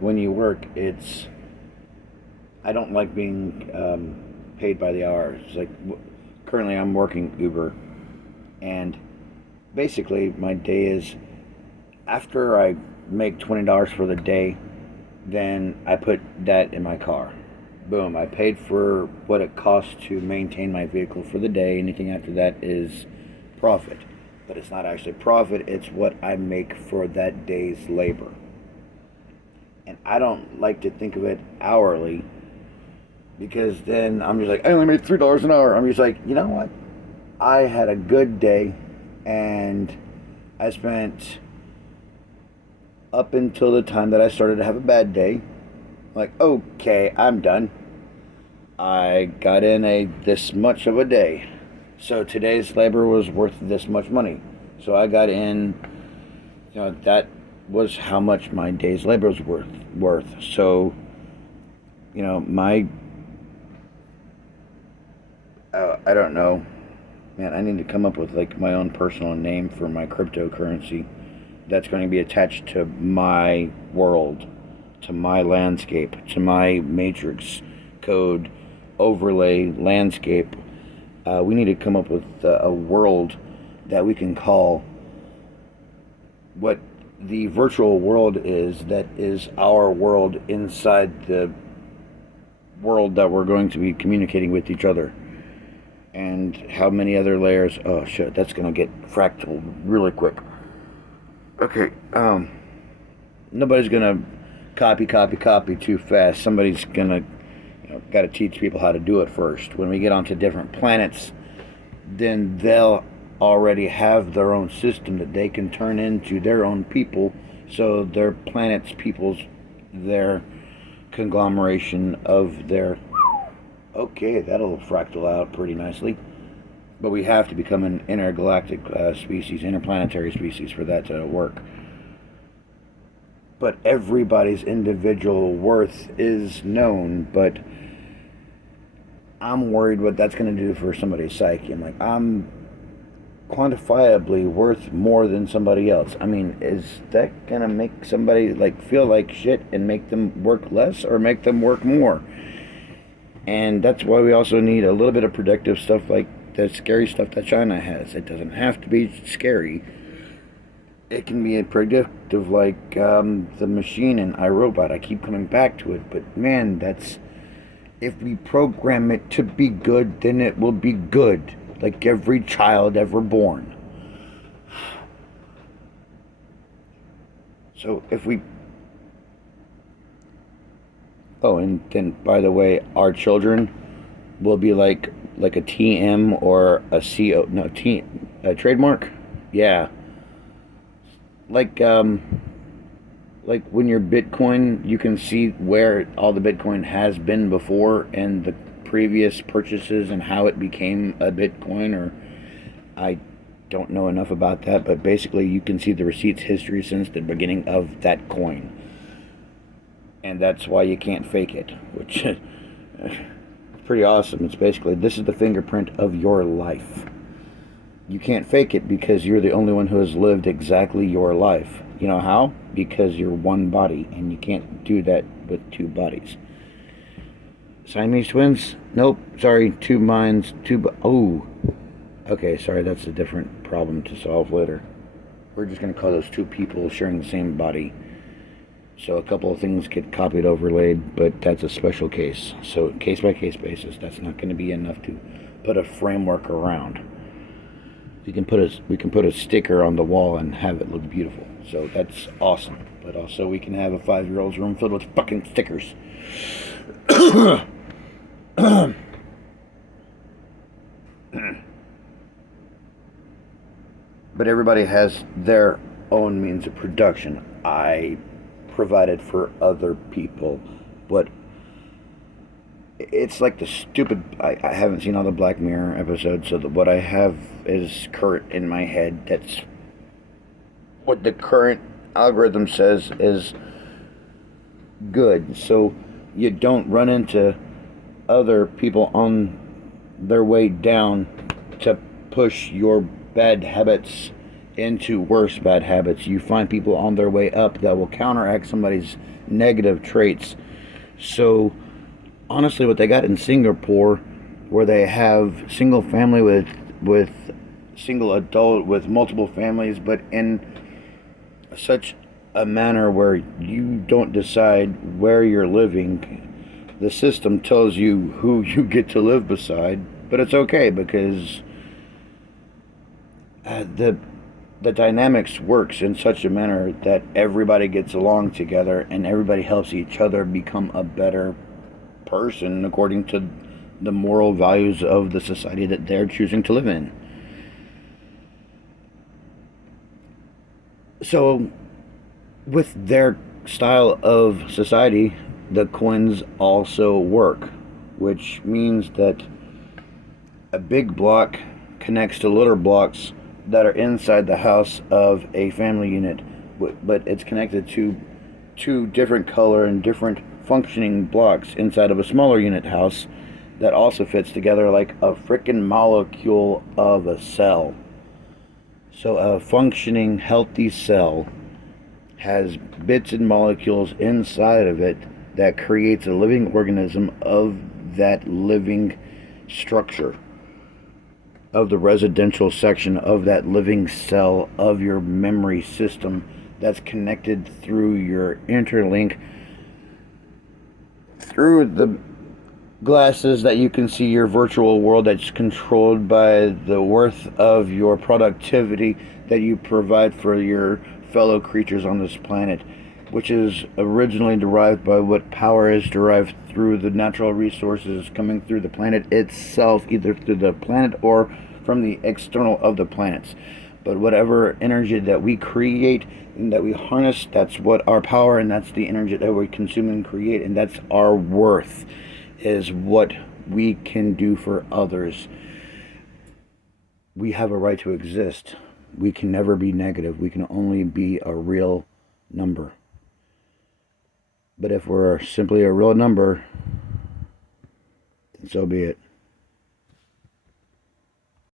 when you work, I don't like being paid by the hour. It's like currently I'm working Uber, and basically my day is after I make $20 for the day, then I put that in my car. Boom, I paid for what it costs to maintain my vehicle for the day. Anything after that is profit. But it's not actually profit, it's what I make for that day's labor. And I don't like to think of it hourly because then I'm just like, I only made $3 an hour. I'm just like, you know what? I had a good day and I spent up until the time that I started to have a bad day. Like, okay, I'm done. I got in a this much of a day. So today's labor was worth this much money. So I got in, that was how much my day's labor was worth. So, my I don't know. Man, I need to come up with like my own personal name for my cryptocurrency that's going to be attached to my world, to my landscape, to my matrix code overlay landscape. We need to come up with a world that we can call what the virtual world is, that is our world inside the world that we're going to be communicating with each other. And how many other layers? Oh shit, that's gonna get fractal really quick. Okay, nobody's gonna copy too fast. Somebody's gonna, got to teach people how to do it first. When we get onto different planets, then they'll already have their own system that they can turn into their own people. So their planet's people's, their conglomeration of their. Okay, that'll fractal out pretty nicely. But we have to become an intergalactic species, interplanetary species for that to work. But everybody's individual worth is known, but I'm worried what that's going to do for somebody's psyche. I'm like, I'm quantifiably worth more than somebody else. I mean, is that going to make somebody like feel like shit and make them work less or make them work more? And that's why we also need a little bit of predictive stuff like the scary stuff that China has. It doesn't have to be scary. It can be a predictive like the machine in iRobot. I keep coming back to it, but man, that's... If we program it to be good, then it will be good. Like every child ever born. So if we... Oh, and then, by the way, our children will be like a TM or a CO... No, T... A trademark? Yeah. Like when your Bitcoin, you can see where all the Bitcoin has been before and the previous purchases and how it became a Bitcoin, or I don't know enough about that, but basically you can see the receipts history since the beginning of that coin. And that's why you can't fake it, which is pretty awesome. It's basically, this is the fingerprint of your life. You can't fake it because you're the only one who has lived exactly your life. You know how? Because you're one body, and you can't do that with two bodies. Siamese twins? Nope. Sorry, two minds, oh. Okay, sorry, that's a different problem to solve later. We're just going to call those two people sharing the same body. So a couple of things get copied, overlaid, but that's a special case. So case by case basis, that's not going to be enough to put a framework around. We can put a sticker on the wall and have it look beautiful. So that's awesome. But also we can have a 5-year-old's room filled with fucking stickers. But everybody has their own means of production. I provided for other people, but it's like the stupid... I haven't seen all the Black Mirror episodes, so that what I have is current in my head. That's what the current algorithm says is good. So you don't run into other people on their way down to push your bad habits into worse bad habits. You find people on their way up that will counteract somebody's negative traits. So honestly, what they got in Singapore, where they have single family with single adult with multiple families, but in such a manner where you don't decide where you're living. The system tells you who you get to live beside, but it's okay because the dynamics works in such a manner that everybody gets along together and everybody helps each other become a better person according to the moral values of the society that they're choosing to live in. So, with their style of society, the coins also work, which means that a big block connects to little blocks that are inside the house of a family unit, but it's connected to two different color and different functioning blocks inside of a smaller unit house that also fits together like a freaking molecule of a cell. So a functioning healthy cell has bits and molecules inside of it that creates a living organism of that living structure of the residential section of that living cell of your memory system that's connected through your interlink through the glasses that you can see your virtual world that's controlled by the worth of your productivity that you provide for your fellow creatures on this planet, which is originally derived by what power is derived through the natural resources coming through the planet itself, either through the planet or from the external of the planets. But whatever energy that we create and that we harness, that's what our power, and that's the energy that we consume and create, and that's our worth, is what we can do for others. We have a right to exist. We can never be negative. We can only be a real number. But if we're simply a real number, then so be it.